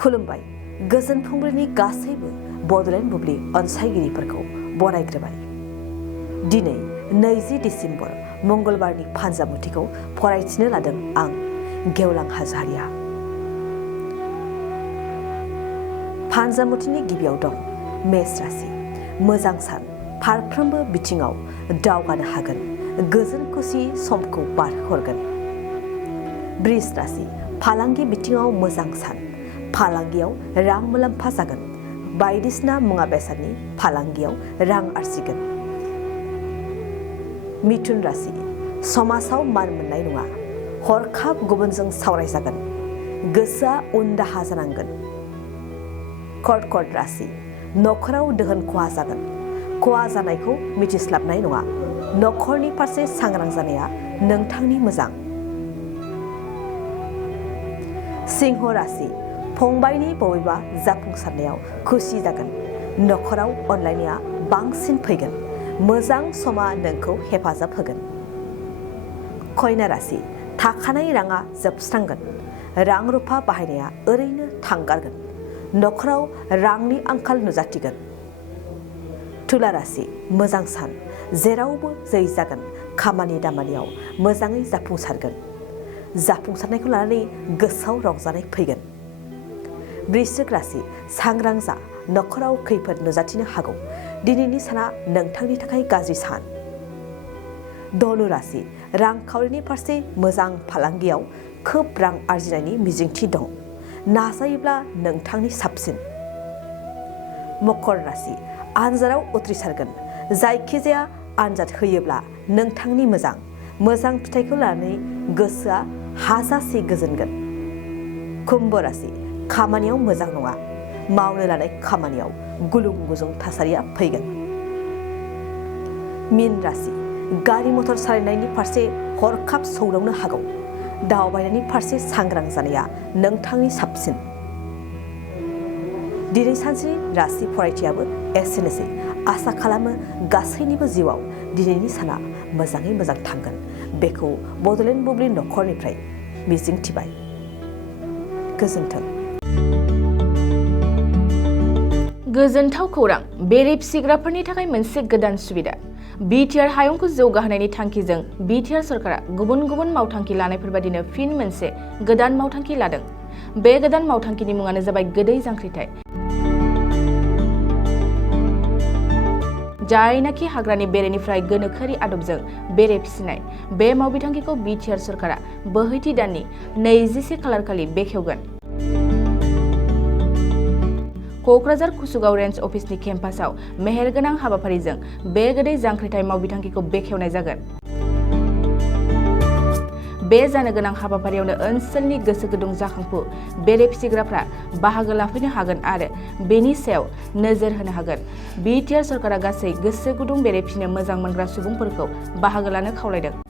खुलुमबाय गोजोन फुंबिलिनि गासैबो बड'लेण्ड बुब्लि अनसायगिरिफोरखौ बरायग्रोबाय। दिनै 20 डिसेम्बर मंगलबारनि फानजामुथिखौ फरायथिनो लादों आं गेवलां हाज'वारिया। फानजामुथिनि गिबियाव दं मेष राशि। मोजां सान, फारफ्रोमबो बिथिङाव दावगानो हागोन, गोजोन खुसि समखौ बारहरगोन। बृष राशि। फालांगि बिथिङाव मोजां सान, फालांगियाव रां मुलाम्फा जागोन, बायदिसिना मुवा बेसादनि फालांगियाव रां आरजिगोन। मिथुन राशि। समाजाव मान मोननाय नङा, हरखाब गुबुनजों सावरायजागोन, गोसोआ उन दाहा जानांगोन। कर्कट राशि। नखराव दोहोन खहा जागोन, खहा जानायखौ मिथिस्लाबनाय नङा, नखरनि फारसे सांग्रां जानाया नोंथांनि मोजां। सिंह राशि। फंबायनि बबेबा जाफुंसारनायाव खुसि जागोन, नखराव अनलायनाया बांसिन फैगोन, मोजां समा नोंखौ हेफाजाब होगोन। कन्या राशि। थाखानाय राङा जोबस्रांगोन, रां रुफा बाहायनाया ओरैनो थांगारगोन, नखराव रांनि आंखाल नुजाथिगोन। तुला राशि। मोजां सान, जेरावबो जै जागोन, खामानि दामानियाव मोजाङै जाफुंसारगोन, जाफुंसारनायखौ लानानै गोसोआव रंजानाय फैगोन। वृश्चिक राशि। सांग्रां जा, नखराव खैफोद नुजाथिनो हागौ, दिनैनि साना नोंथांनि थाखाय गाज्रि सान। धनु राशि। रांखावरिनि फारसे मोजां, फालांगियाव खोब रां आरजिनायनि मिजिंथि दं, नाजायोब्ला नोंथांनि साबसिन। मकर राशि। आनजादाव उथ्रिसारगोन, जायखिजाया आनजाद होयोब्ला नोंथांनि मोजां, मोजां फिथाइखौ लानानै गोसोआ हाजासे गोजोनगोन। कुम्भ राशि। खामानियाव मोजां नङा, मावनो लानाय खामानियाव गुलुं गुजुं थासारिया फैगोन। मीन राशि। गारि मटर सालायनायनि फारसे हरखाब सौदावनो हागौ, दावबायनायनि फारसे सांग्रां जानाया नोंथांनि साबसिन। दिनै सानसेनि राशि फरायथियाबो एसेनोसै। आसा खालामो गासैनिबो जिउआव दिनैनि साना मोजाङै मोजां थांगोन, बेखौ बड'लेण्ड बुब्लि नखरनिफ्राय मिजिंथिबाय। गोजोन्थों। गोजोनथाव खौरां, बेरे फिसिग्राफोरनि थाखाय मोनसे गोदान सुबिदा। बिटिआर हायुंखौ जौगाहोनायनि थांखिजों बिटिआर सरकारा गुबुन गुबुन मावथांखि लानायफोर बादिनो फिन मोनसे गोदान मावथांखि लादों। बे गोदान मावथांखिनि मुङानो जाबाय गोदै जांख्रिथाय। जायनाखि हाग्रानि बेरेनिफ्राय गोनोखोआरि आदबजों बेरे फिसिनाय, बे मावबिथांखिखौ बिटिआर सरकारा बोहैथि दाननि 21 खालार खालि बेखेवगोन। क'क्राझार कुसुगाव रेन्ज अफिसनि केम्पासआव मेहेरगोनां हाबाफारिजों बे गोदै जांख्रिथाय मावबिथांखिखौ बेखेवनाय जागोन। बे जानो गोनां हाबाफारियावनो ओनसोलनि गोसो गुदुं जाखांफु बेरे फिसिग्राफ्रा बाहागो लाफैनो हागोन आरो बेनि सायाव नोजोर होनो हागोन। बिटिआर सरकारा गासै गोसो गुदुं बेरे फिसिनो मोजां मोनग्रा सुबुंफोरखौ बाहागो लानो खावलायदों।